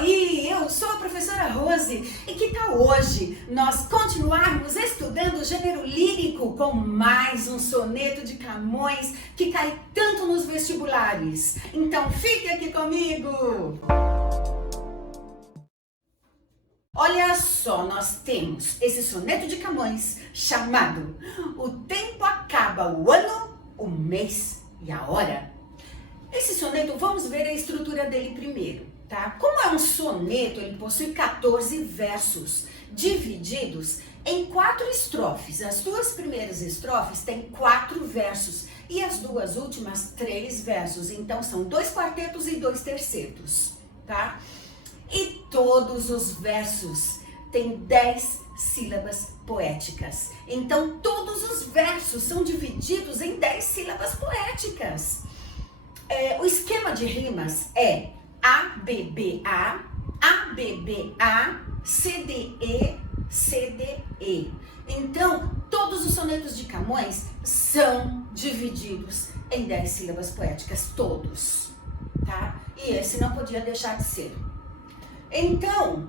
Oi, eu sou a professora Rose e que tal hoje nós continuarmos estudando o gênero lírico com mais um soneto de Camões que cai tanto nos vestibulares. Então fique aqui comigo! Olha só, nós temos esse soneto de Camões chamado O Tempo Acaba, o Ano, o Mês e a Hora. Esse soneto, vamos ver a estrutura dele primeiro, tá? Como é um soneto, ele possui 14 versos, divididos em 4 estrofes. As 2 primeiras estrofes têm 4 versos e as 2 últimas 3 versos. Então são 2 quartetos e 2 tercetos, tá? E todos os versos têm 10 sílabas poéticas. Então todos os versos são divididos em 10 sílabas poéticas. O esquema de rimas é ABBA, ABBA, CDE, CDE. Então, todos os sonetos de Camões são divididos em 10 sílabas poéticas, todos, tá? E esse não podia deixar de ser. Então,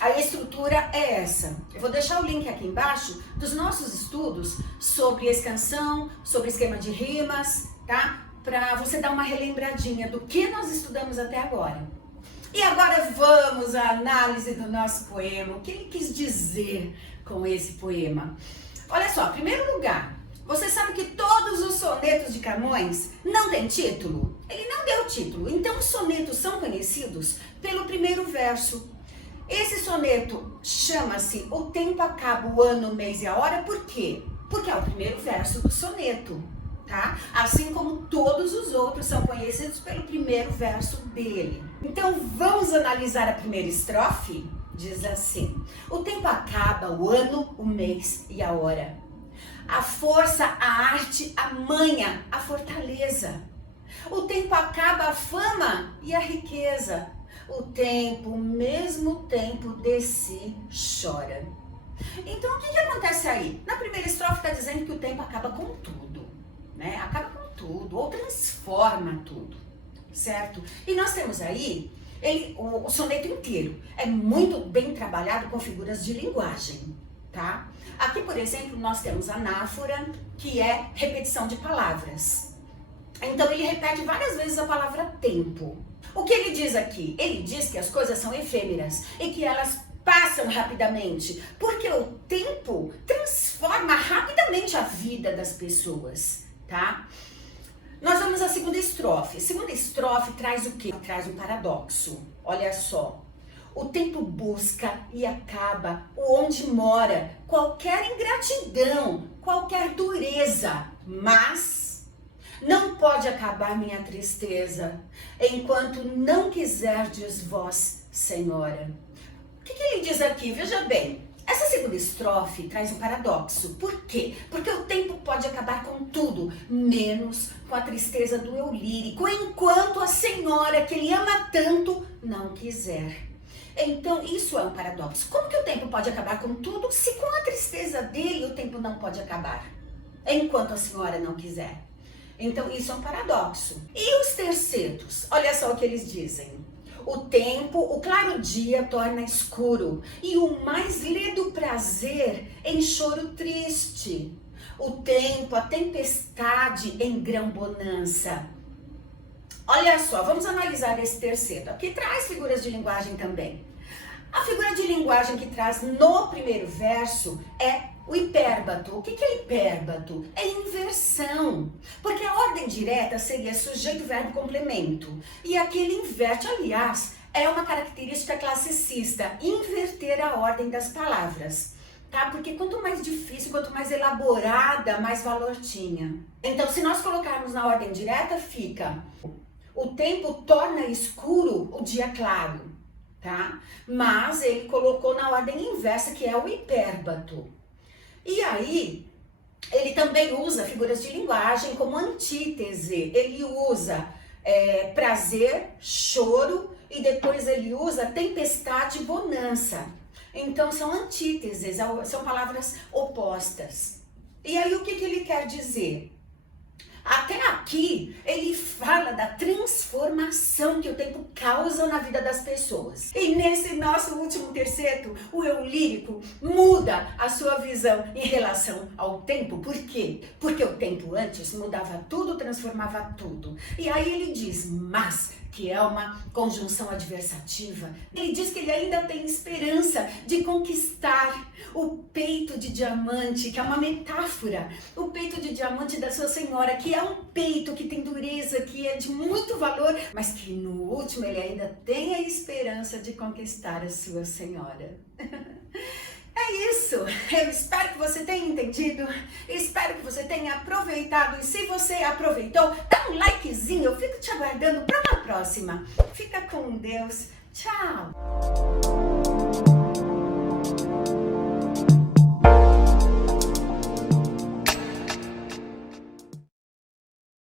a estrutura é essa. Eu vou deixar o link aqui embaixo dos nossos estudos sobre escansão, sobre esquema de rimas, tá? Para você dar uma relembradinha do que nós estudamos até agora. E agora vamos à análise do nosso poema. O que ele quis dizer com esse poema? Olha só, em primeiro lugar, você sabe que todos os sonetos de Camões não têm título? Ele não deu título, então os sonetos são conhecidos pelo primeiro verso. Esse soneto chama-se O Tempo Acaba, o Ano, o Mês e a Hora, por quê? Porque é o primeiro verso do soneto. Tá? Assim como todos os outros são conhecidos pelo primeiro verso dele. Então vamos analisar a primeira estrofe? Diz assim: o tempo acaba, o ano, o mês e a hora. A força, a arte, a manha, a fortaleza. O tempo acaba, a fama e a riqueza. O tempo, o mesmo tempo de si chora. Então o que acontece aí? Na primeira estrofe está dizendo que o tempo acaba com tudo. Né? Acaba com tudo, ou transforma tudo, certo? E nós temos aí o soneto inteiro, é muito bem trabalhado com figuras de linguagem, tá? Aqui, por exemplo, nós temos anáfora, que é repetição de palavras. Então ele repete várias vezes a palavra tempo. O que ele diz aqui? Ele diz que as coisas são efêmeras e que elas passam rapidamente, porque o tempo transforma rapidamente a vida das pessoas. Tá? Nós vamos à segunda estrofe. A segunda estrofe traz o quê? Traz um paradoxo. Olha só. O tempo busca e acaba onde mora qualquer ingratidão, qualquer dureza, mas não pode acabar minha tristeza, enquanto não quiserdes vós, Senhora. O que ele diz aqui? Veja bem. Essa segunda estrofe traz um paradoxo. Por quê? Porque o tempo pode acabar com tudo, menos com a tristeza do eu lírico, enquanto a senhora que ele ama tanto não quiser. Então, isso é um paradoxo. Como que o tempo pode acabar com tudo, se com a tristeza dele o tempo não pode acabar, enquanto a senhora não quiser? Então, isso é um paradoxo. E os tercetos? Olha só o que eles dizem. O tempo, o claro dia torna escuro, e o mais lido prazer em choro triste. O tempo, a tempestade em grão bonança. Olha só, vamos analisar esse terceiro. Aqui traz figuras de linguagem também. A figura de linguagem que traz no primeiro verso é o hipérbato. O que é hipérbato? É inversão, porque a ordem direta seria sujeito, verbo, complemento. E aqui ele inverte, aliás, é uma característica classicista, inverter a ordem das palavras, tá? Porque quanto mais difícil, quanto mais elaborada, mais valor tinha. Então, se nós colocarmos na ordem direta, fica: o tempo torna escuro o dia claro, tá? Mas ele colocou na ordem inversa, que é o hipérbato. E aí, ele também usa figuras de linguagem como antítese. Ele usa prazer, choro, e depois ele usa tempestade e bonança. Então, são antíteses, são palavras opostas. E aí, o que ele quer dizer? Até aqui, ele fala da transformação que o tempo causa na vida das pessoas. E nesse nosso último terceto, o eu lírico muda a sua visão em relação ao tempo. Por quê? Porque o tempo antes mudava tudo, transformava tudo. E aí ele diz, mas, que é uma conjunção adversativa, ele diz que ele ainda tem esperança de conquistar o peito de diamante, que é uma metáfora, o peito de diamante da sua senhora, que é um peito que tem dureza, que é de muito valor, mas que no último ele ainda tem a esperança de conquistar a sua senhora. É isso, eu espero que você tenha entendido, espero que você tenha aproveitado, e se você aproveitou, dá um likezinho, eu fico te aguardando para uma próxima. Fica com Deus, tchau!